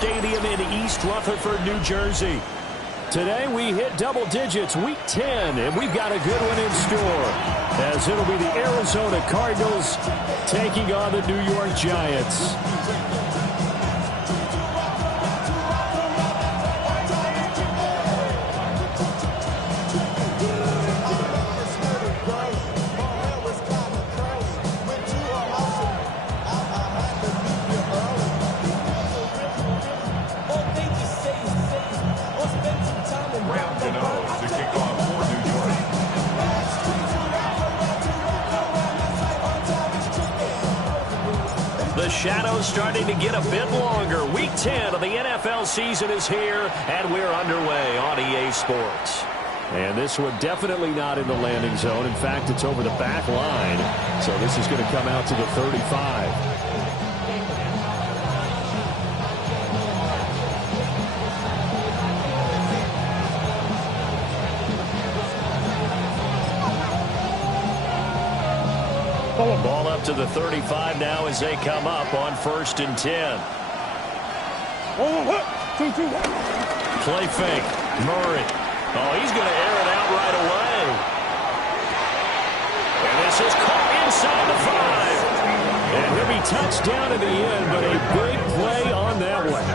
Stadium in East Rutherford, New Jersey. Today we hit double digits, Week 10, and we've got a good one in store, as it'll be the Arizona Cardinals taking on the New York Giants. Shadows starting to get a bit longer. Week 10 of the NFL season is here, and we're underway on EA Sports. And this one definitely not in the landing zone. In fact, it's over the back line. So this is going to come out to the 35. Ball up to the 35 now as they come up on 1st and 10. Play fake. Murray. Oh, he's going to air it out right away. And this is caught inside the 5. And he'll be touched down in the end, but a big play on that one.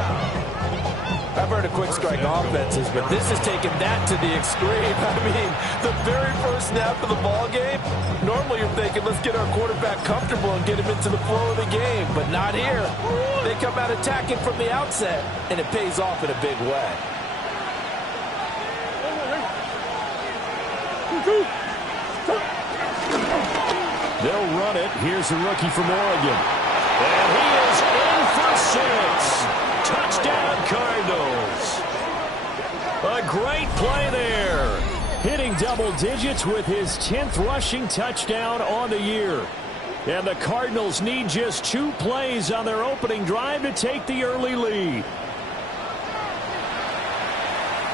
I've heard of quick strike offenses, but this is taking that to the extreme. I mean, the very first snap of the ball game, normally you're thinking, let's get our quarterback comfortable and get him into the flow of the game, but not here. They come out attacking from the outset, and it pays off in a big way. They'll run it. Here's the rookie from Oregon. And he is in for 6. Touchdown, Cardinals. A great play there. Hitting double digits with his 10th rushing touchdown on the year. And the Cardinals need just 2 plays on their opening drive to take the early lead.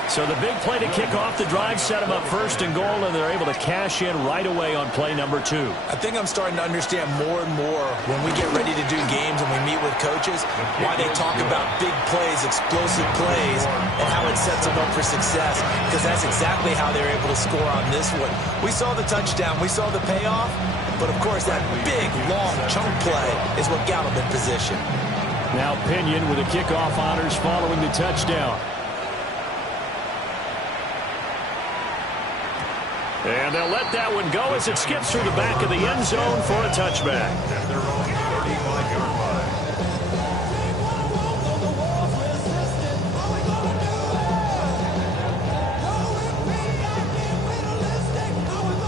So the big play to kick off the drive set them up 1st and goal, and they're able to cash in right away on play number 2. I think I'm starting to understand more and more when we get ready to do games and we meet with coaches why they talk about big plays, explosive plays, and how it sets them up for success, because that's exactly how they're able to score on this one. We saw the touchdown, we saw the payoff, but of course that big, long chunk play is what got them in position. Now Pinion with the kickoff honors following the touchdown. And they'll let that one go as it skips through the back of the end zone for a touchback. At their own 35-yard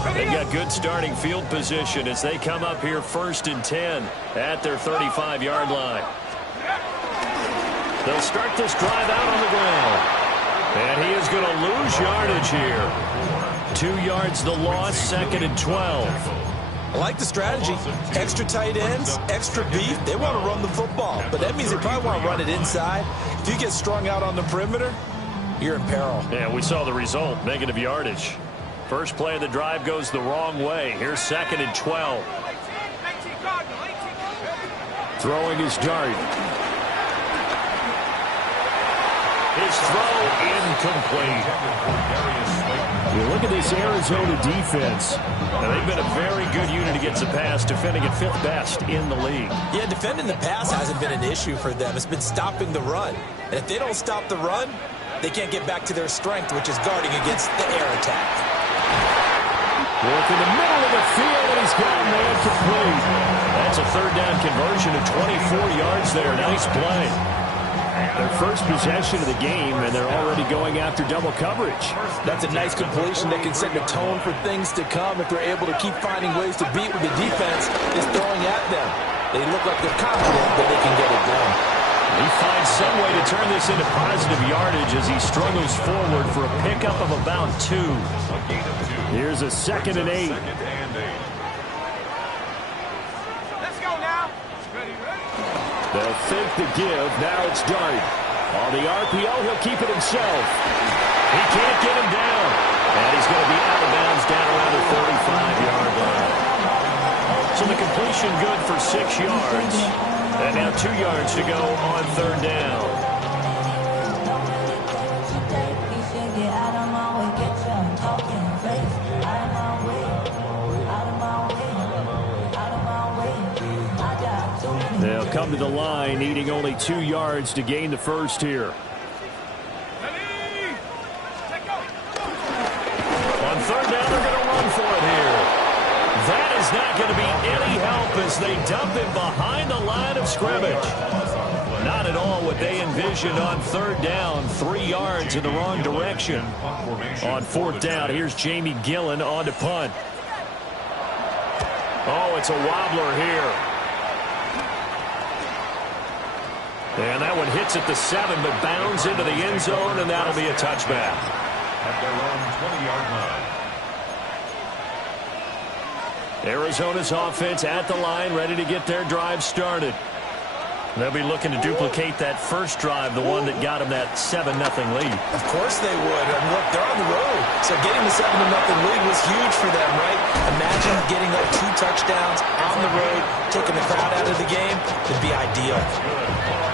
line. They've got good starting field position as they come up here 1st and 10 at their 35-yard line. They'll start this drive out on the ground. And he is going to lose yardage here. 2 yards the loss, 2nd and 12. I like the strategy. Extra tight ends, extra beef. They want to run the football, but that means they probably want to run it inside. If you get strung out on the perimeter, you're in peril. Yeah, we saw the result, negative yardage. First play of the drive goes the wrong way. Here's 2nd and 12. Throwing his dart. His throw incomplete. You look at this Arizona defense. Now, they've been a very good unit against the pass, defending at 5th best in the league. Yeah, defending the pass hasn't been an issue for them. It's been stopping the run. And if they don't stop the run, they can't get back to their strength, which is guarding against the air attack. Work in the middle of the field, and he's got a man complete. That's a 3rd down conversion of 24 yards there. Nice play. Their first possession of the game, and they're already going after double coverage. That's a nice completion that can set the tone for things to come if they're able to keep finding ways to beat what the defense is throwing at them. They look like they're confident that they can get it done. He finds some way to turn this into positive yardage as he struggles forward for a pickup of about 2. Here's a 2nd and 8. They'll fake the give. Now it's Dart. On the RPO, he'll keep it himself. He can't get him down. And he's going to be out of bounds down around the 35-yard line. So the completion good for 6 yards. And now 2 yards to go on 3rd down. come to the line, needing only 2 yards to gain the first here. On third down, they're going to run for it here. That is not going to be any help as they dump it behind the line of scrimmage. Not at all what they envisioned on third down. 3 yards in the wrong direction. On fourth down, here's Jamie Gillen on to punt. Oh, it's a wobbler here. And that one hits at the 7, but bounds into the end zone, and that'll be a touchback. At their own 20-yard line. Arizona's offense at the line, ready to get their drive started. They'll be looking to duplicate that first drive, the one that got them that 7-0 lead. Of course they would. And look, they're on the road. So getting the 7-0 lead was huge for them, right? Imagine getting up 2 touchdowns on the road, taking the crowd out of the game. It'd be ideal.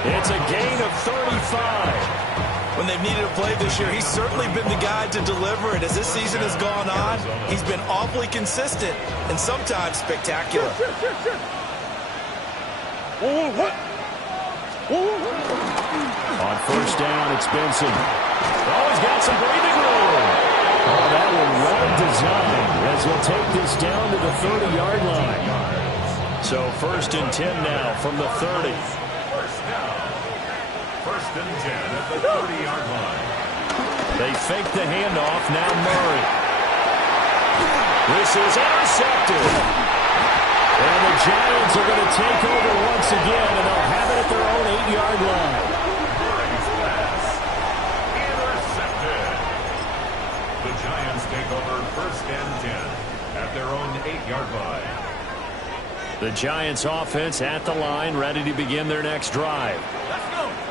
It's a gain of 35. When they've needed a play this year, he's certainly been the guy to deliver it. As this season has gone on, he's been awfully consistent and sometimes spectacular. On first down, it's Benson. Oh, he's got some breathing room. Oh, that one well designed as he'll take this down to the 30-yard line. So 1st and 10 now from the 30. First down. 1st and 10 at the 30-yard line. They fake the handoff. Now Murray. This is intercepted. And the Giants are going to take over once again, and they'll have it at their own 8-yard line. Murray's pass. Intercepted. The Giants take over 1st and 10 at their own 8-yard line. The Giants offense at the line, ready to begin their next drive.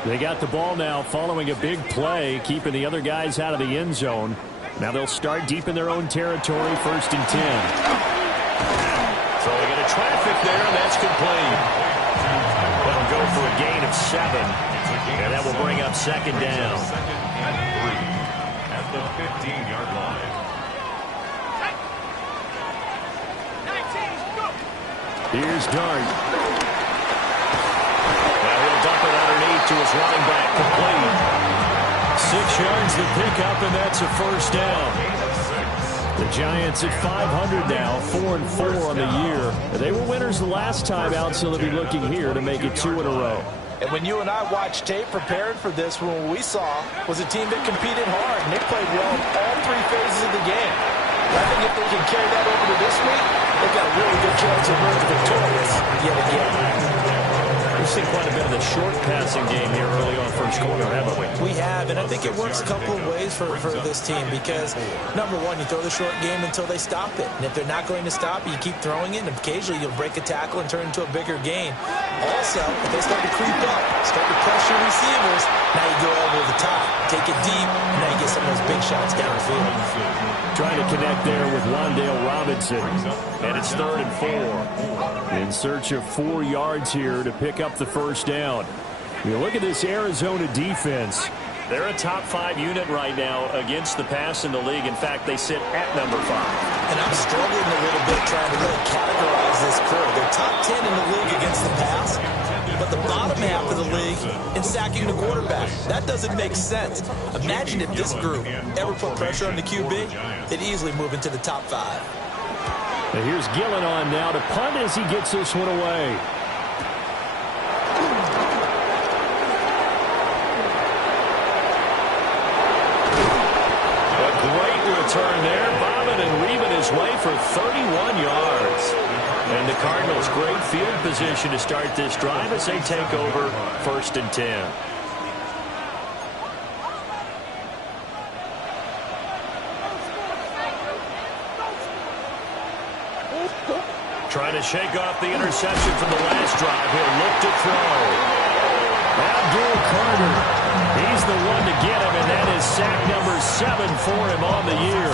They got the ball now following a big play, keeping the other guys out of the end zone. Now they'll start deep in their own territory, 1st and 10. So they get a traffic there, and that's complete. That'll go for a gain of 7, and that will bring up 2nd down. 2nd and 3 at the 15-yard line. Here's Dart. Now he'll dump it underneath to his running back, complete. 6 yards to pick up, and that's a 1st down. The Giants at 500 now, 4-4 on the year. They were winners the last time out, so they'll be looking here to make it 2 in a row. And when you and I watched tape preparing for this, what we saw was a team that competed hard, and they played well in all 3 phases of the game. I think if they can carry that over to this week, they've got a really good chance to emerge victorious yet again. We've seen quite a bit of the short passing game here early on first quarter, haven't we? We have, and I think it works a couple of ways for this team because, number one, you throw the short game until they stop it. And if they're not going to stop it, you keep throwing it, and occasionally you'll break a tackle and turn it into a bigger gain. Also, if they start to creep up, start to pressure receivers, now you go over the top, take it deep, and now you get some of those big shots downfield. Trying to connect there with Wan'Dale Robinson, and it's 3rd and 4. In search of 4 yards here to pick up the 1st down. You look at this Arizona defense. They're a top 5 unit right now against the pass in the league. In fact, they sit at number 5. And I'm struggling a little bit trying to really categorize this crew. They're top 10 in the league against the pass, but the bottom half of the league in sacking the quarterback. That doesn't make sense. Imagine if this group ever put pressure on the QB, they'd easily move into the top 5. And here's Gillen on now to punt as he gets this one away. A great return there, bobbing and weaving his way for 31 yards. And the Cardinals, great field position to start this drive as they take over 1st and 10. Trying to shake off the interception from the last drive. He'll look to throw. Abdul Carter, he's the one to get him, and that is sack number 7 for him on the year.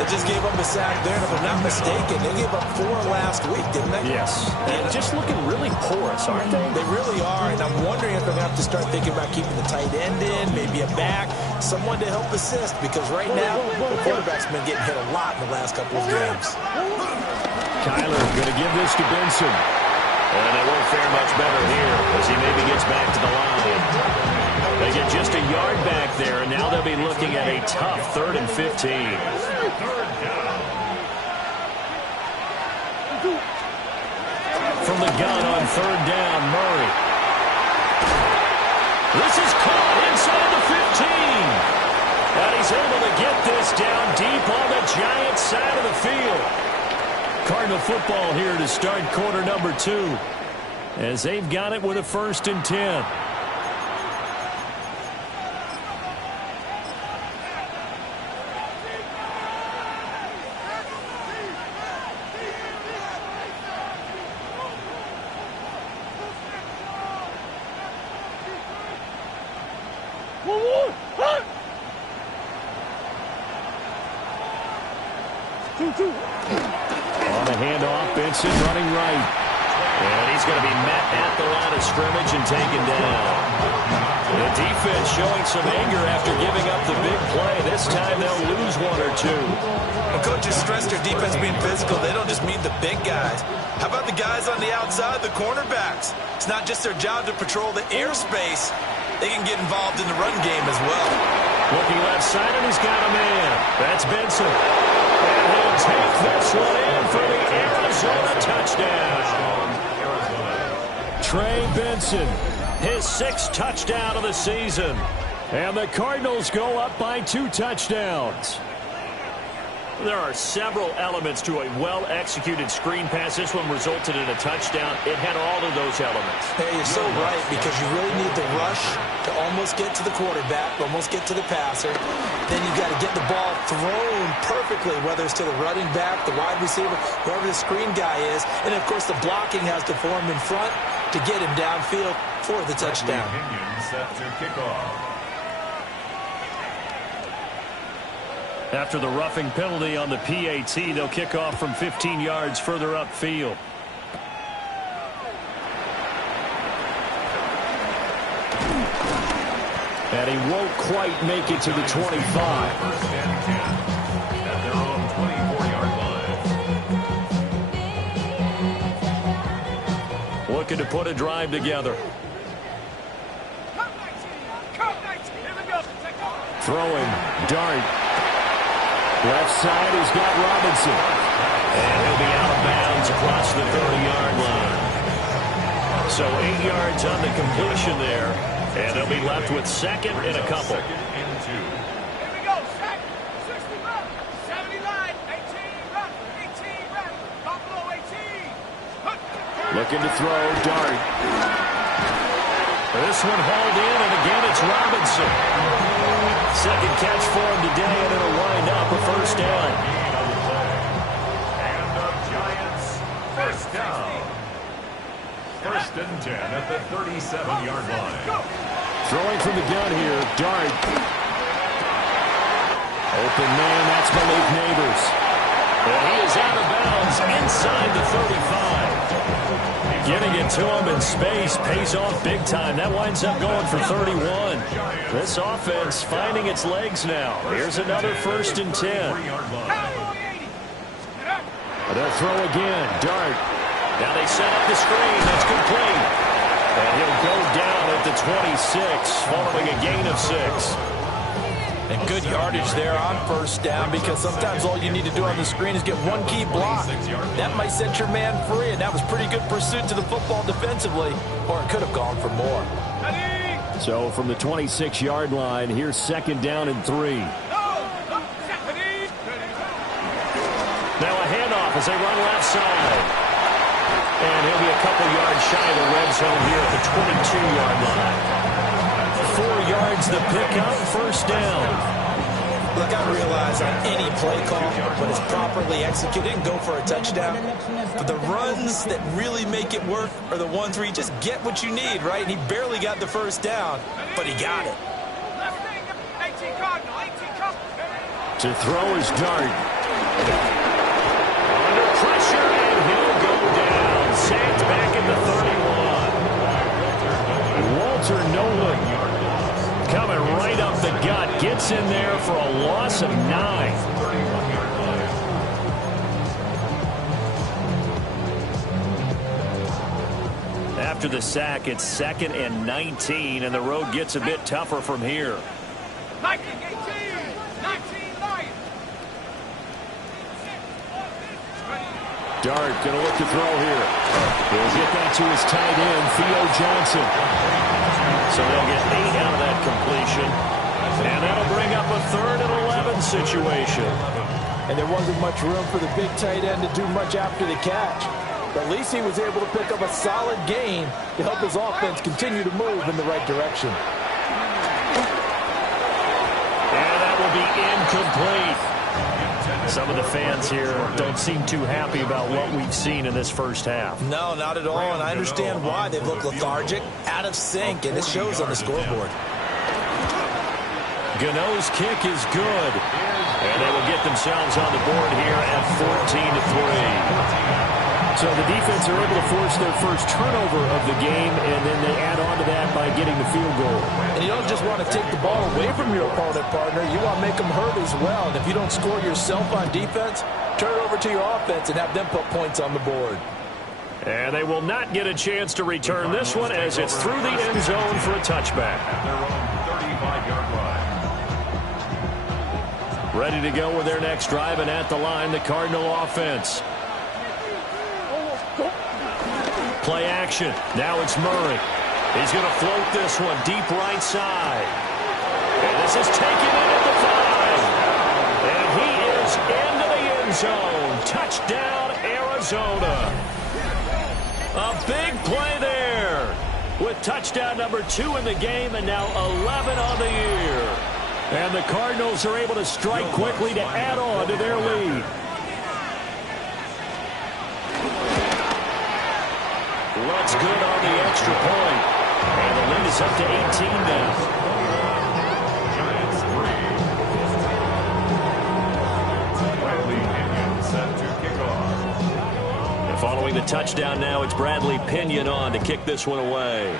They just gave up a sack there, and if I'm not mistaken, they gave up 4 last week, didn't they? Yes. And just looking really porous, aren't they? They really are, and I'm wondering if they're going to have to start thinking about keeping the tight end in, maybe a back, someone to help assist, because right now, the quarterback's been getting hit a lot in the last couple of games. Kyler going to give this to Benson. And it won't fare much better here as he maybe gets back to the line. They get just a yard back there, and now they'll be looking at a tough 3rd and 15. From the gun on 3rd down, Murray. This is caught inside the 15. And he's able to get this down deep on the Giants side of the field. Cardinal football here to start quarter number 2 as they've got it with a 1st and 10. On the handoff, Benson running right. And he's going to be met at the line of scrimmage and taken down. The defense showing some anger after giving up the big play. This time they'll lose 1 or 2. When coaches stress their defense being physical, they don't just mean the big guys. How about the guys on the outside, the cornerbacks? It's not just their job to patrol the airspace. They can get involved in the run game as well. Looking left side, and he's got a man. That's Benson. And he'll take this one in for the Arizona touchdown. Trey Benson, his 6th touchdown of the season. And the Cardinals go up by 2 touchdowns. There are several elements to a well-executed screen pass. This one resulted in a touchdown. It had all of those elements. Hey, you're so right, because you really need the rush to almost get to the quarterback, almost get to the passer. Then you've got to get the ball thrown perfectly, whether it's to the running back, the wide receiver, whoever the screen guy is. And, of course, the blocking has to form in front to get him downfield for the touchdown. Set to kick off. After the roughing penalty on the PAT, they'll kick off from 15 yards further upfield. And he won't quite make it to the 25. 1st and 10 at their own 24-yard line. Looking to put a drive together. Throwing, Dart. Left side, he's got Robinson. And he'll be out of bounds across the 30-yard line. So 8 yards on the completion there. And they'll be left with 2nd and a couple. 2nd and 2. Here we go. 60 run. 70 line. 18 run. 18 run. Buffalo 18. Looking to throw, Dart. This one hauled in, and again it's Robinson. 2nd catch for him today, and it'll wind up a 1st down. And the Giants, 1st down. 1st and 10 at the 37-yard line. Throwing from the gun here, Dart. Open man, that's Malik Neighbors. And he is out of bounds inside the 35. Getting it to him in space pays off big time. That winds up going for 31. This offense finding its legs now. Here's another 1st and 10. They'll throw again. Dart. Now they set up the screen. That's complete. And he'll go down at the 26 following a gain of 6. And good yardage there on 1st down, because sometimes all you need to do on the screen is get one key block. That might set your man free, and that was pretty good pursuit to the football defensively, or it could have gone for more. So from the 26-yard line, here's 2nd down and 3. Now a handoff as they run left side. And he'll be a couple yards shy of the red zone here at the 22-yard line. 4 yards the pickup, 1st down. Look, I realize on any play call, when it's properly executed, and go for a touchdown. But the runs that really make it work are the ones where you just get what you need, right? And he barely got the 1st down, but he got it. To throw his Dart. Under pressure, and he'll go down. Sacked back at the 31. Walter Nolan coming right up the gut. Gets in there for a loss of 9. after the sack. It's 2nd and 19, and the road gets a bit tougher from here. 19, 18, 19, Lions. Dart going to look to throw here. He'll get that to his tight end, Theo Johnson. So they'll get 8 out of that completion. And that'll bring up a 3rd and 11 situation. And there wasn't much room for the big tight end to do much after the catch. But at least he was able to pick up a solid gain to help his offense continue to move in the right direction. And that will be incomplete. Some of the fans here don't seem too happy about what we've seen in this first half. No, not at all, and I understand why. They look lethargic, out of sync, and it shows on the scoreboard. Gano's kick is good. And they will get themselves on the board here at 14-3. So the defense are able to force their first turnover of the game, and then they add on to that by getting the field goal. And you don't just want to take the ball away from your opponent, partner. You want to make them hurt as well. And if you don't score yourself on defense, turn it over to your offense and have them put points on the board. And they will not get a chance to return this one as it's through the end zone for a touchback. At their own 35-yard line. Ready to go with their next drive, and at the line, the Cardinal offense. Play action. Now it's Murray. He's going to float this one deep right side. And this is taken in at the 5. And he is into the end zone. Touchdown, Arizona. A big play there with touchdown number 2 in the game and now 11 on the year. And the Cardinals are able to strike quickly to add on to their lead. Looks good on the extra point. And the lead is up to 18 now. Giants 3. Bradley Pinion set to kick off. And following the touchdown now, it's Bradley Pinion on to kick this one away.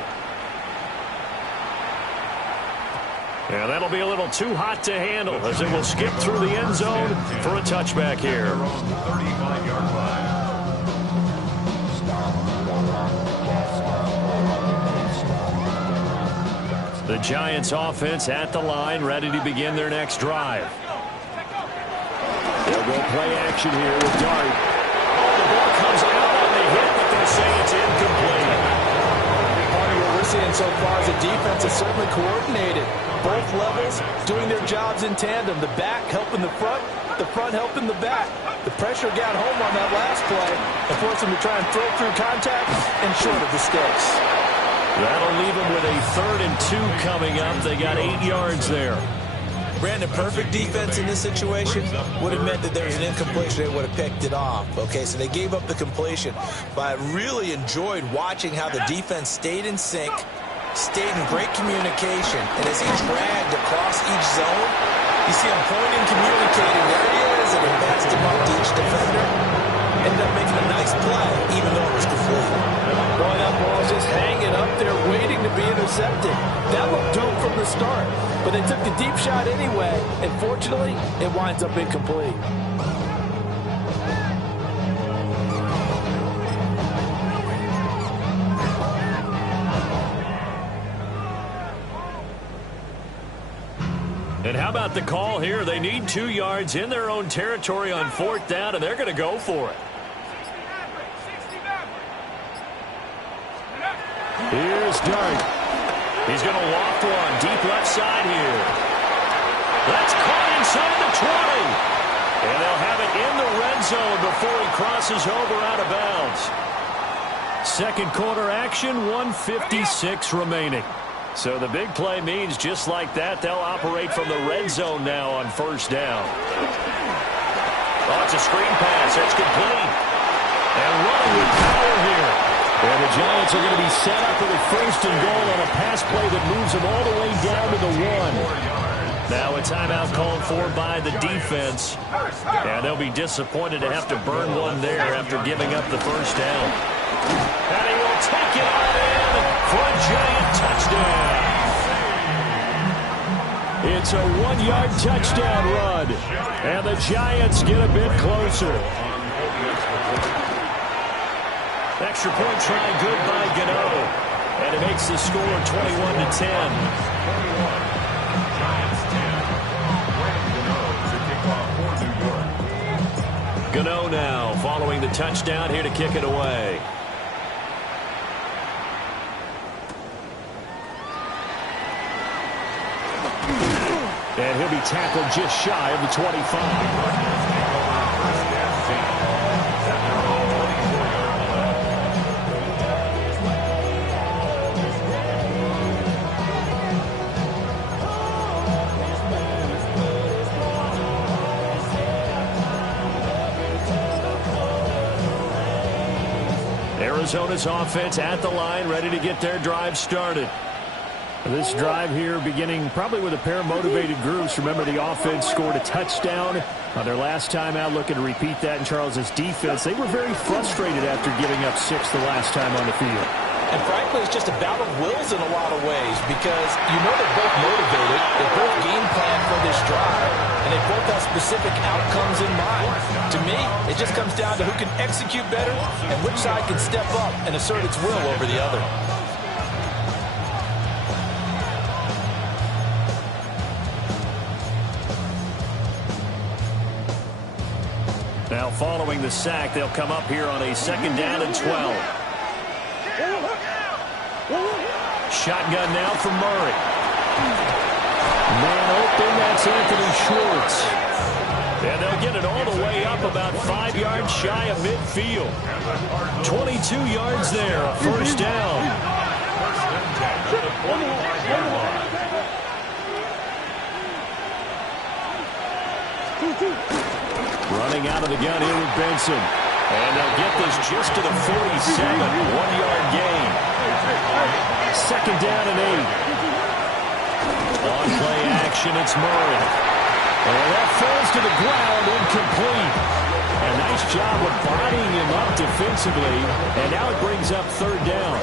And that'll be a little too hot to handle as it will skip through the end zone for a touchback here. Their own 35-yard line. The Giants offense at the line, ready to begin their next drive. They'll go play action here with Dart. Oh, the ball comes out on the hit, but they'll say it's incomplete. Part of what we're seeing so far is the defense is certainly coordinated. Both levels doing their jobs in tandem. The back helping the front helping the back. The pressure got home on that last play and forced them to try and throw through contact and short of the sticks. That'll leave them with a 3rd and 2 coming up. They got 8 yards there. Brandon, perfect defense in this situation would have meant that there was an incompletion. They would have picked it off. Okay, so they gave up the completion. But I really enjoyed watching how the defense stayed in sync, stayed in great communication, and as he dragged across each zone, you see him pointing, communicating. There he is, and he passed him up to each defender. Ended up making a nice play, even though it was complete. Boy, that ball's just hanging up there waiting to be intercepted. That looked doomed from the start, but they took the deep shot anyway, and fortunately, it winds up incomplete. And how about the call here? They need 2 yards in their own territory on 4th down, and they're going to go for it. Here's Dart. He's going to loft one deep left side here. That's caught inside the 20. And they'll have it in the red zone before he crosses over out of bounds. Second quarter action, 1:56 remaining. So the big play means just like that, they'll operate from the red zone now on 1st down. Oh, it's a screen pass. That's complete. And running with power here. And the Giants are going to be set up with a 1st and goal on a pass play that moves them all the way down to the 1. Now a timeout called for by the defense. And they'll be disappointed to have to burn one there after giving up the 1st down. And he will take it on in for a Giant touchdown. It's a 1-yard touchdown run. And the Giants get a bit closer. That extra point try good by Gano. And it makes the score 21-10. Giants 10. Greg Gano to kick off for New York. Gano now following the touchdown here to kick it away. And he'll be tackled just shy of the 25. Arizona's offense at the line, ready to get their drive started. This drive here beginning probably with a pair of motivated groups. Remember, the offense scored a touchdown on their last time out, looking to repeat that in Charles's defense. They were very frustrated after giving up 6 the last time on the field. And frankly, it's just a battle of wills in a lot of ways because you know they're both motivated, they both game plan for this drive, and they both have specific outcomes in mind. To me, it just comes down to who can execute better and which side can step up and assert its will over the other. Now following the sack, they'll come up here on a 2nd down and 12. Shotgun now for Murray. Man open, that's Anthony Schwartz. And they'll get it all the way up about 5 yards shy of midfield. 22 yards there, a 1st down. Running out of the gun here with Benson. And they'll get this just to the 47, 1-yard gain. 2nd down and 8. On play action, it's Murray. And that falls to the ground, incomplete. A nice job of bodying him up defensively. And now it brings up 3rd down.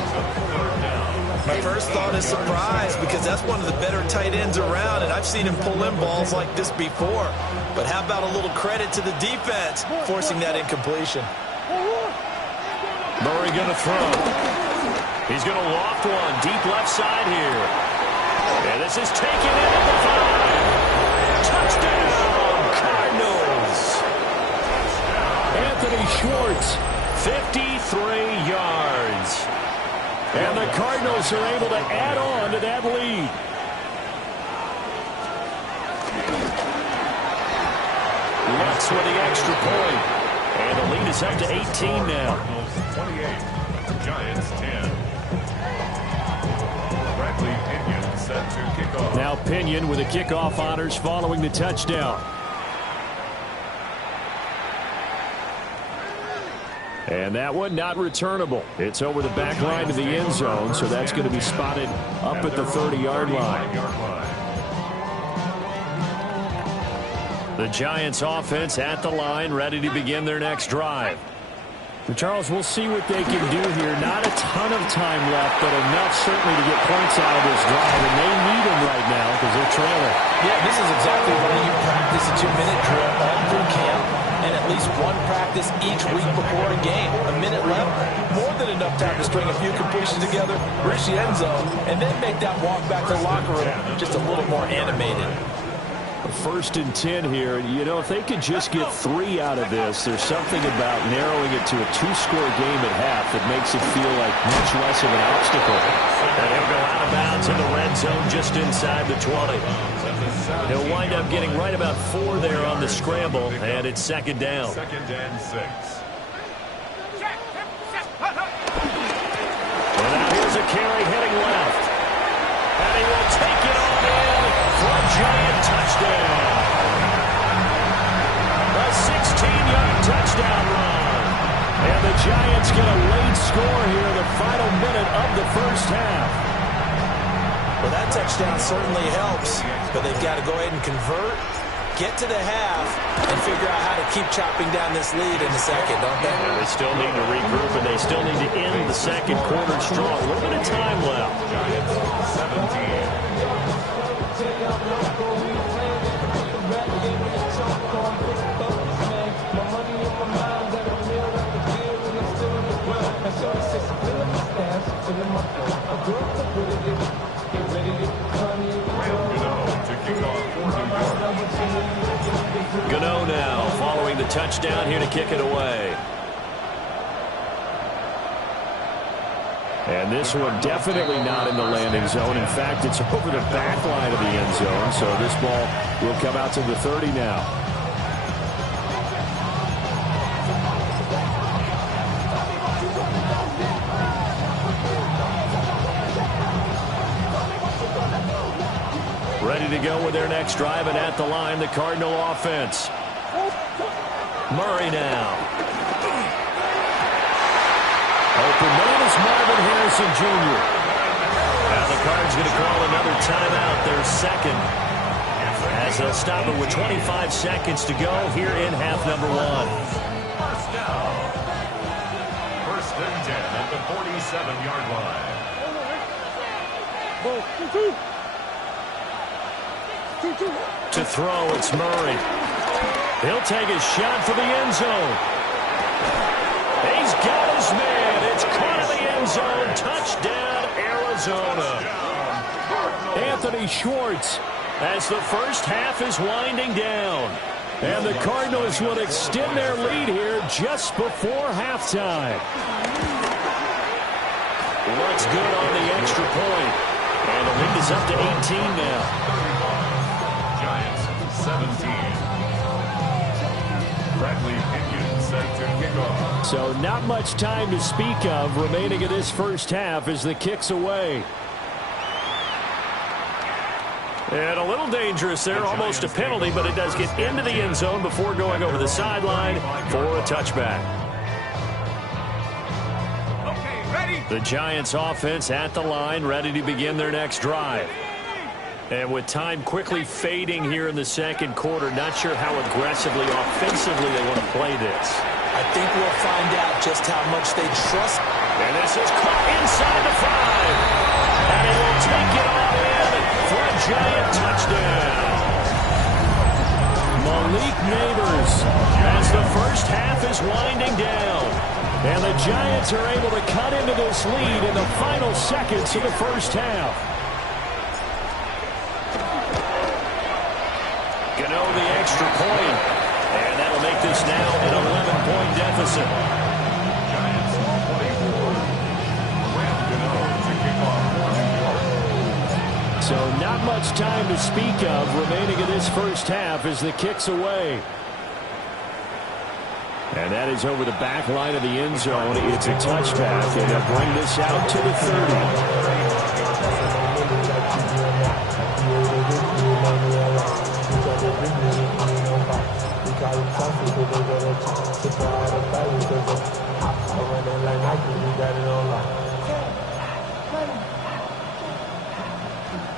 My first thought is surprise because that's one of the better tight ends around, and I've seen him pull in balls like this before. But how about a little credit to the defense forcing that incompletion? Murray going to throw. He's going to loft one deep left side here. And this is taken in at the 5. Touchdown, Cardinals. Anthony Schwartz, 53 yards. And the Cardinals are able to add on to that lead. Lutz with the extra point. And the lead is up to 18 now. Cardinals 28, Giants 10. Bradley Pinion set to kick off. Now Pinion with the kickoff honors following the touchdown. And that one not returnable. It's over the back line to the end zone, so that's going to be spotted up at the 30-yard line. The Giants offense at the line, ready to begin their next drive. Charles, we'll see what they can do here. Not a ton of time left, but enough certainly to get points out of this drive, and they need them right now because they're trailing. Yeah, this is exactly why you practice a 2-minute drill all through camp and at least one practice each week before a game. A minute left, more than enough time to string a few completions together, reach the end zone, and then make that walk back to the locker room just a little more animated. 1st and 10 here. You know, if they could just get 3 out of this, there's something about narrowing it to a 2-score game at half that makes it feel like much less of an obstacle. And he'll go out of bounds in the red zone just inside the 20. He'll wind up getting right about 4 there on the scramble, and it's 2nd down. 2nd and 6. And now here's a carry heading left. And he will take it on in for a Giant touchdown. A 16-yard touchdown run. And the Giants get a late score here in the final minute of the 1st half. Well, that touchdown certainly helps, but they've got to go ahead and convert, get to the half, and figure out how to keep chopping down this lead in the 2nd, don't they? And they still need to regroup, and they still need to end the 2nd quarter strong. A little bit of time left. Giants 17. Gano now following the touchdown here to kick it away. And this one definitely not in the landing zone. In fact, it's over the back line of the end zone. So this ball will come out to the 30 now. Ready to go with their next drive, and at the line, the Cardinal offense. Murray now. Open man is Marvin Harrison Jr. Now the Cards going to call another timeout, their second, as they'll stop it with 25 seconds to go here in half number one. First down. First and 10 at the 47-yard line. To throw, it's Murray. He'll take a shot for the end zone. He's got his man. It's caught in the end zone. Touchdown, Arizona. Anthony Schwartz, as the first half is winding down. And the Cardinals will extend their lead here just before halftime. Looks good on the extra point. And the lead is up to 18 now. 17. Bradley Pinion set to kick off. So not much time to speak of remaining in this first half as the kick's away. And a little dangerous there, almost a penalty, but it does get into the end zone before going over the sideline for a touchback. Okay, ready? The Giants offense at the line, ready to begin their next drive. And with time quickly fading here in the second quarter, not sure how aggressively, offensively they want to play this. I think we'll find out just how much they trust. And this is caught inside the 5. And he will take it all in for a Giant touchdown. Malik Neighbors as the first half is winding down. And the Giants are able to cut into this lead in the final seconds of the first half. Gano the extra point, and that'll make this now an 11-point deficit. Giants 24. Graham Gano to kick off. So not much time to speak of remaining in this first half as the kick's away. And that is over the back line of the end zone. It's a touchback, and they'll bring this out to the 30.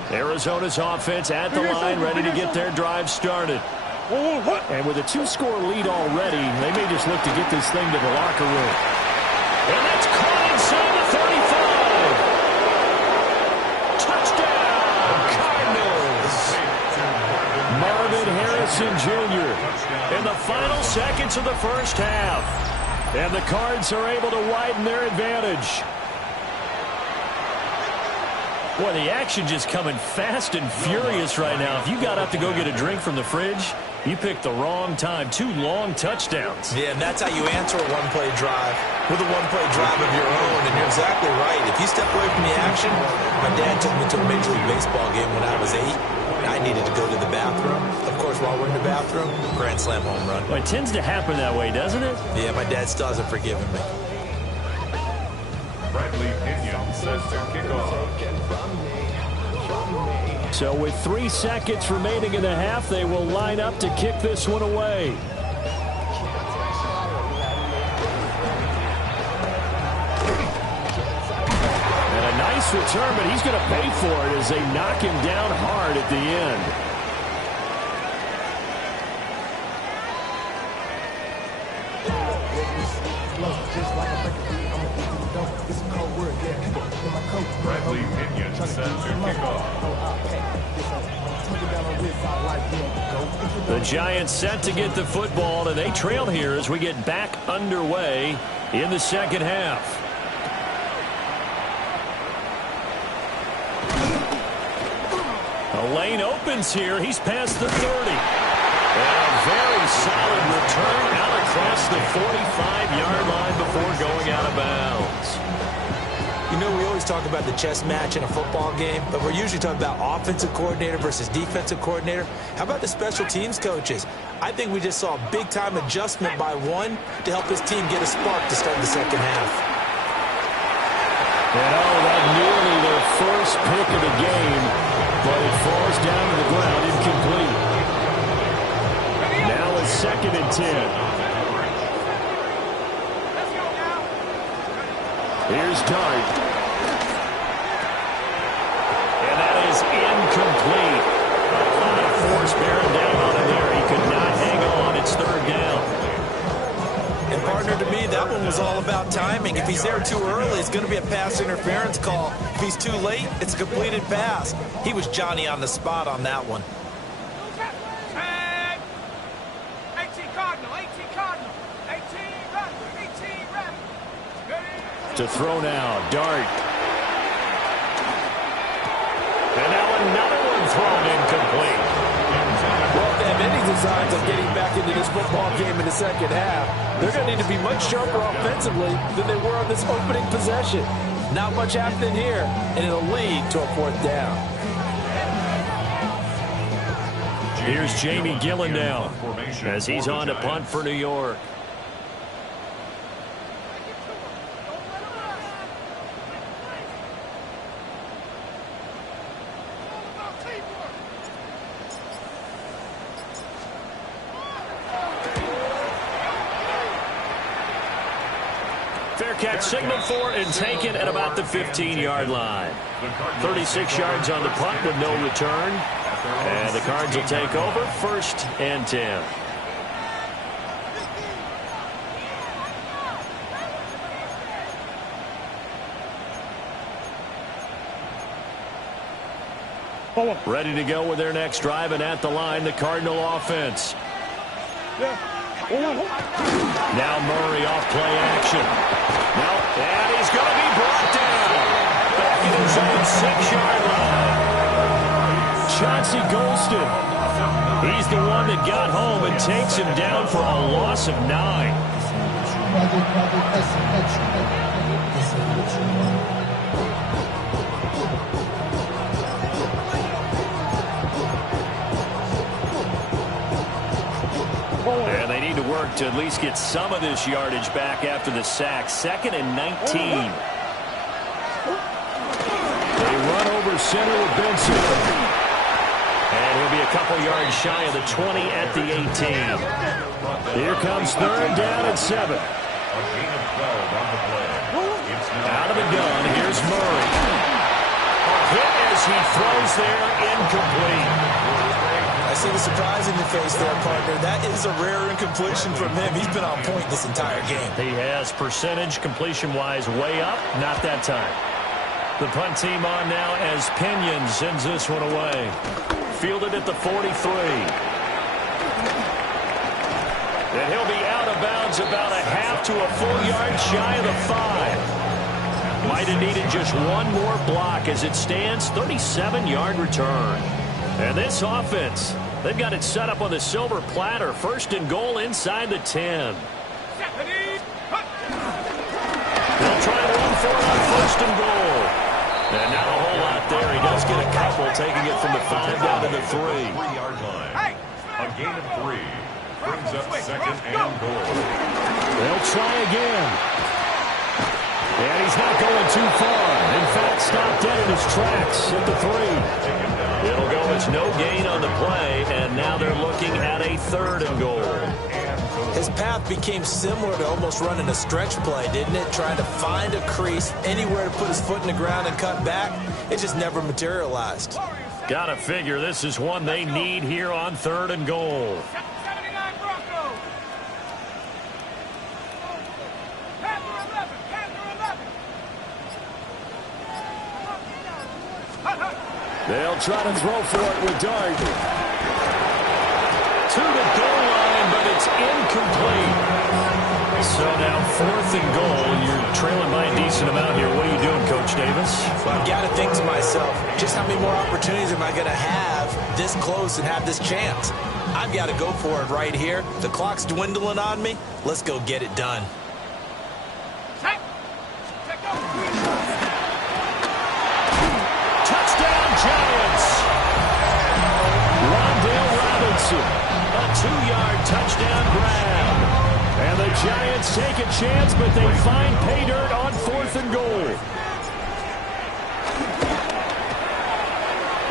Arizona's offense at the line, ready to get their drive started. And with a 2-score lead already, they may just look to get this thing to the locker room. And that's caught inside the 35. Touchdown, Cardinals. Marvin Harrison Jr. in the final seconds of the first half. And the Cards are able to widen their advantage. Boy, the action just coming fast and furious right now. If you got up to go get a drink from the fridge, you picked the wrong time. 2 long touchdowns. Yeah, and that's how you answer a one-play drive with a one-play drive of your own. And you're exactly right. If you step away from the action, my dad took me to a Major League Baseball game when I was 8. And I needed to go to the bathroom. Of course, while we're in the bathroom, grand slam home run. Well, it tends to happen that way, doesn't it? Yeah, my dad still hasn't forgiven me. Bradley Pinion set to kick off. So with 3 seconds remaining in the half, they will line up to kick this one away. And a nice return, but he's going to pay for it as they knock him down hard at the end. Bradley Pinion set to kick off. The Giants set to get the football, and they trail here as we get back underway in the second half. A lane opens here. He's past the 30. And a very solid return out across the 45-yard line before going out of bounds. You know, we always talk about the chess match in a football game, but we're usually talking about offensive coordinator versus defensive coordinator. How about the special teams coaches? I think we just saw a big-time adjustment by one to help his team get a spark to start the second half. And that nearly their first pick of the game, but it falls down to the ground incomplete. Now it's 2nd and 10. Here's Dart. And that is incomplete. A lot of force bearing down on him there. He could not hang on. It's 3rd down. And partner, to me, that one was all about timing. If he's there too early, it's going to be a pass interference call. If he's too late, it's a completed pass. He was Johnny on the spot on that one. 18 Cardinal, 18 Cardinal, 18 Raptor, 18 Raptor. To throw now, Dart. And now another one thrown incomplete. Well, if they have any designs of getting back into this football game in the second half, they're going to need to be much sharper offensively than they were on this opening possession. Not much happening here, and it'll lead to a 4th down. Here's Jamie Gillen now as he's on to punt for New York. Fair catch signaled for and taken at about the 15-yard line. 36 yards on the punt with no return. And the Cards will take over 1st and 10. Ready to go with their next drive, and at the line, the Cardinal offense. Now Murray off play action. And he's going to be brought down. Back in his own 6-yard line. Chauncey Golston. He's the one that got home and takes him down for a loss of 9. And they need to work to at least get some of this yardage back after the sack. 2nd and 19. They run over center with Benson. And he'll be a couple yards shy of the 20 at the 18. Here comes 3rd down and 7. Out of the gun, here's Murray. A hit as he throws there, incomplete. I see the surprise in your face there, partner. That is a rare incompletion from him. He's been on point this entire game. He has percentage completion-wise way up. Not that time. The punt team on now as Pinion sends this one away. Fielded at the 43. And he'll be out of bounds about a half to a full yard shy of the 5. Might have needed just one more block. As it stands, 37-yard return. And this offense, they've got it set up on the silver platter. 1st and goal inside the 10. They'll try to run for it on 1st and goal. And not a whole lot there. He does get a couple, taking it from the 5 down to the 3. 3-yard line. A gain of 3. Brings up 2nd and goal. They'll try again. And he's not going too far. In fact, stopped dead in his tracks at the 3. It'll go as no gain on the play, and now they're looking at a 3rd and goal. His path became similar to almost running a stretch play, didn't it? Trying to find a crease, anywhere to put his foot in the ground and cut back. It just never materialized. Gotta figure this is one they need here on 3rd and goal. 79 Broncos. Panther 11, Panther 11. They'll try to throw for it with Dart. To the goal line, but it's incomplete. So now 4th and goal. You're trailing by a decent amount here. What are you doing, Coach Davis? Well, I've got to think to myself, just how many more opportunities am I going to have this close and have this chance? I've got to go for it right here. The clock's dwindling on me. Let's go get it done. Touchdown, Giants! Rondale Robinson, a 2-yard touchdown grab. And the Giants take a chance, but they find pay dirt on 4th and goal.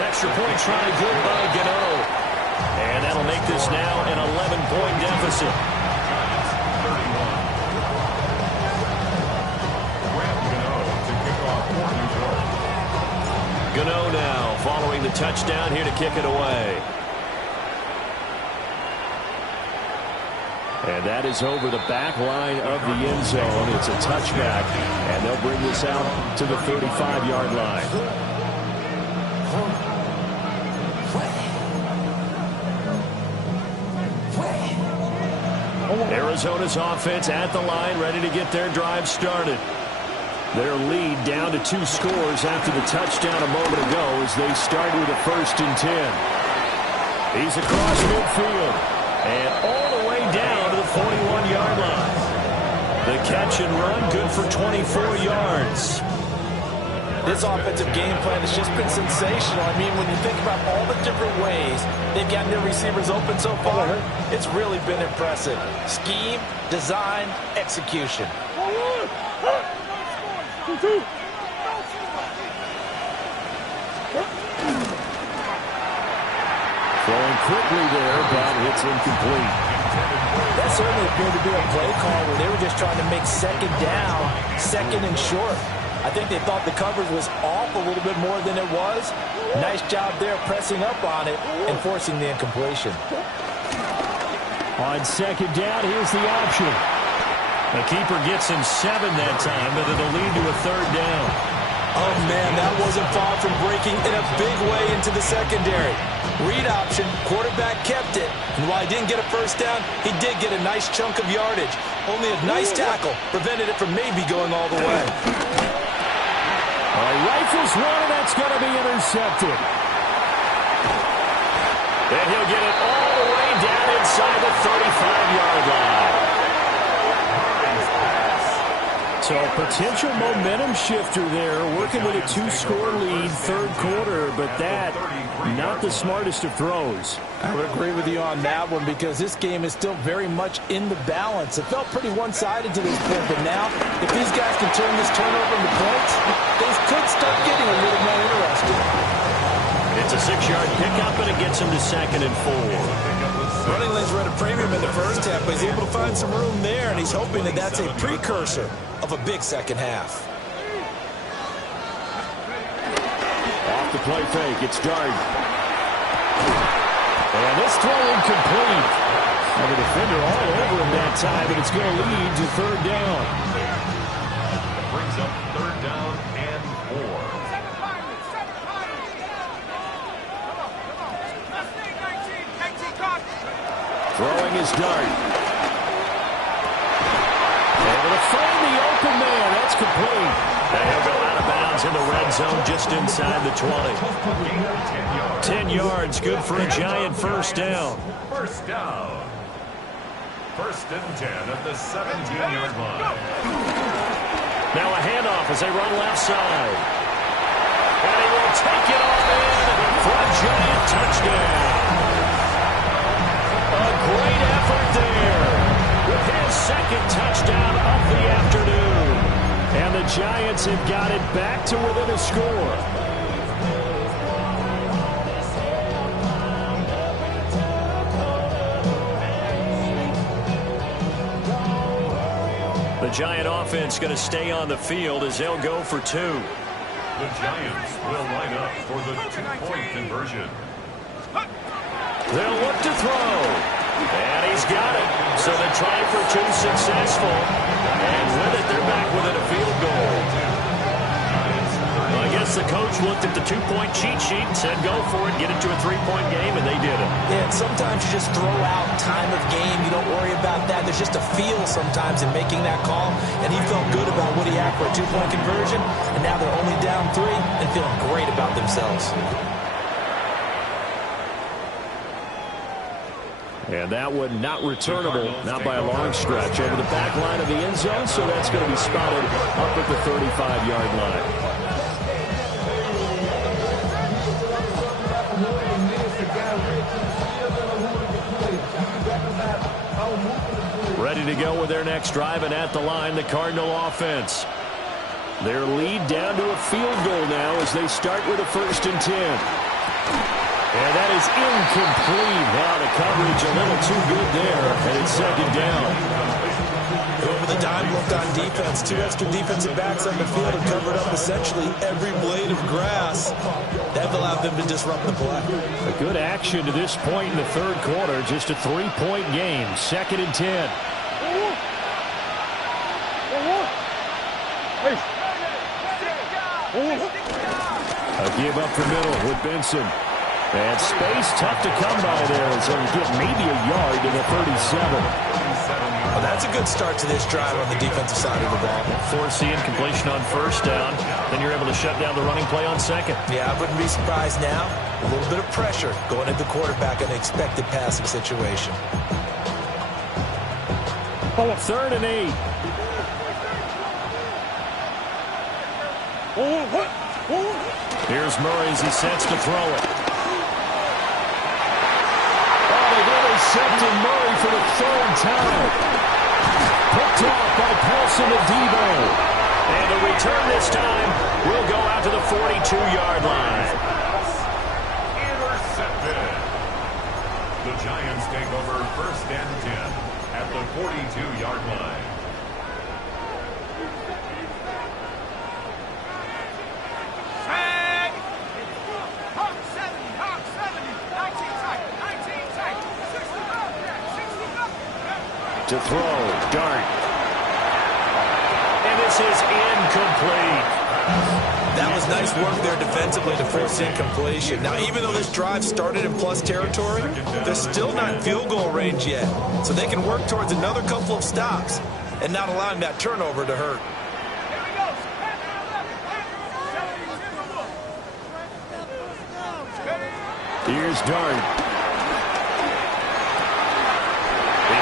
Extra point try good by Gano. And that'll make this now an 11-point deficit. Giants 31. Graham Gano to kick off for New York. Gano now following the touchdown here to kick it away. And that is over the back line of the end zone. It's a touchback, and they'll bring this out to the 35-yard line. Arizona's offense at the line, ready to get their drive started. Their lead down to 2 scores after the touchdown a moment ago as they start with a 1st and 10. He's across midfield and all the way down to the 41-yard line. The catch and run good for 24 yards. This offensive game plan has just been sensational. I mean, when you think about all the different ways they've gotten their receivers open so far, it's really been impressive. Scheme, design, execution. Throwing quickly there, but it's incomplete. That certainly appeared to be a play call where they were just trying to make 2nd down, 2nd and short. I think they thought the coverage was off a little bit more than it was. Nice job there pressing up on it and forcing the incompletion. On 2nd down, here's the option. The keeper gets him 7 that time, but it'll lead to a 3rd down. Oh, man, that wasn't far from breaking in a big way into the secondary. Read option, quarterback kept it, and while he didn't get a 1st down, he did get a nice chunk of yardage. Only a nice tackle prevented it from maybe going all the way. Rifles one, and that's going to be intercepted. And he'll get it all the way down inside the 35-yard line. So potential momentum shifter there, working with a 2-score lead, 3rd quarter, but that, not the smartest of throws. I would agree with you on that one because this game is still very much in the balance. It felt pretty one-sided to this point, but now, if these guys can turn this turnover into points, they could start getting a little more interesting. It's a 6-yard pickup, and it gets him to 2nd and 4. Running lanes were at a premium in the 1st half, but he's able to find some room there, and he's hoping that that's a precursor of a big 2nd half. Off the play fake, it's Darden. And this throw incomplete. And the defender all over him that time, and it's going to lead to 3rd down. That brings up 3rd down and 4. Throwing his dart. Able to find the open man. That's complete. And he'll go out of bounds in the red zone just inside the 20. 10 yards, good for a Giant 1st down. 1st down. 1st and 10 at the 17-yard line. Now a handoff as they run left side. And he will take it all in for a Giant touchdown. A great effort there with his 2nd touchdown of the afternoon. And the Giants have got it back to within a score. The Giant offense going to stay on the field as they'll go for 2. The Giants will line up for the 2-point conversion. They'll look to throw. And he's got it. So the try for 2 successful. And with it, they're back within a field goal. I guess the coach looked at the 2-point cheat sheet and said, go for it, get it to a 3-point game, and they did it. Yeah, and sometimes you just throw out time of game. You don't worry about that. There's just a feel sometimes in making that call, and he felt good about what he had for a 2-point conversion, and now they're only down 3 and feeling great about themselves. And that one not returnable, not by a long stretch, over the back line of the end zone, so that's going to be spotted up at the 35-yard line. Ready to go with their next drive, and at the line, the Cardinal offense. Their lead down to a field goal now as they start with a 1st and 10. And that is incomplete. Wow, the coverage a little too good there, and it's 2nd down. Over the dime look on defense. 2 extra defensive backs on the field have covered up essentially every blade of grass. That allowed them to disrupt the play. A good action to this point in the 3rd quarter. Just a 3-point game. 2nd and 10. A give up the middle with Benson. And space tough to come by there as they'll get maybe a yard to the 37. Well, that's a good start to this drive on the defensive side of the ball. Forcing completion on 1st down. Then you're able to shut down the running play on 2nd. Yeah, I wouldn't be surprised now. A little bit of pressure going at the quarterback in an expected passing situation. 3rd and 8. Here's Murray as he sets to throw it. Oh, they've intercepted Murray for the 3rd time. Picked off by Paulson to Debo. And the return this time will go out to the 42-yard line. Intercepted. The Giants take over 1st and 10 at the 42-yard line. To throw, Dart. And this is incomplete. That was nice work there defensively to force incompletion. Now, even though this drive started in plus territory, they're still not in field goal range yet. So they can work towards another couple of stops and not allowing that turnover to hurt. Here's Dart.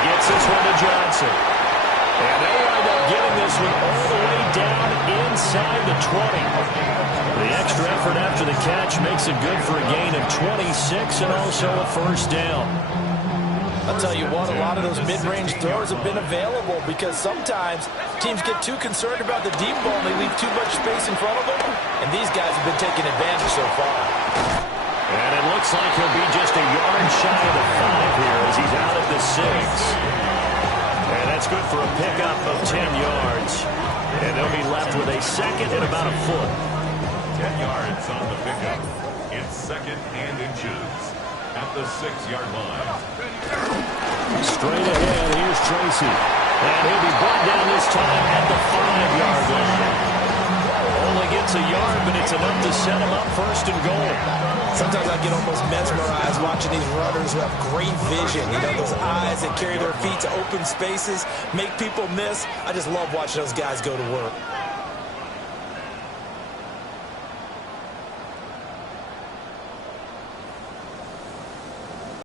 Gets this one to Johnson. And they wind up getting this one all the way down inside the 20. The extra effort after the catch makes it good for a gain of 26 and also a 1st down. I'll tell you what, a lot of those mid-range throws have been available because sometimes teams get too concerned about the deep ball and they leave too much space in front of them, and these guys have been taking advantage so far. And it looks like he'll be just a yard shy of the 5 here as he's out at the 6. And that's good for a pickup of 10 yards. And they'll be left with a 2nd and about a foot. 10 yards on the pickup. It's 2nd and inches at the 6-yard line. Straight ahead, here's Tracy. And he'll be brought down this time at the 5-yard line. Only gets a yard, but it's enough to set him up 1st and goal. Sometimes I get almost mesmerized watching these runners who have great vision. You know, those eyes that carry their feet to open spaces, make people miss. I just love watching those guys go to work.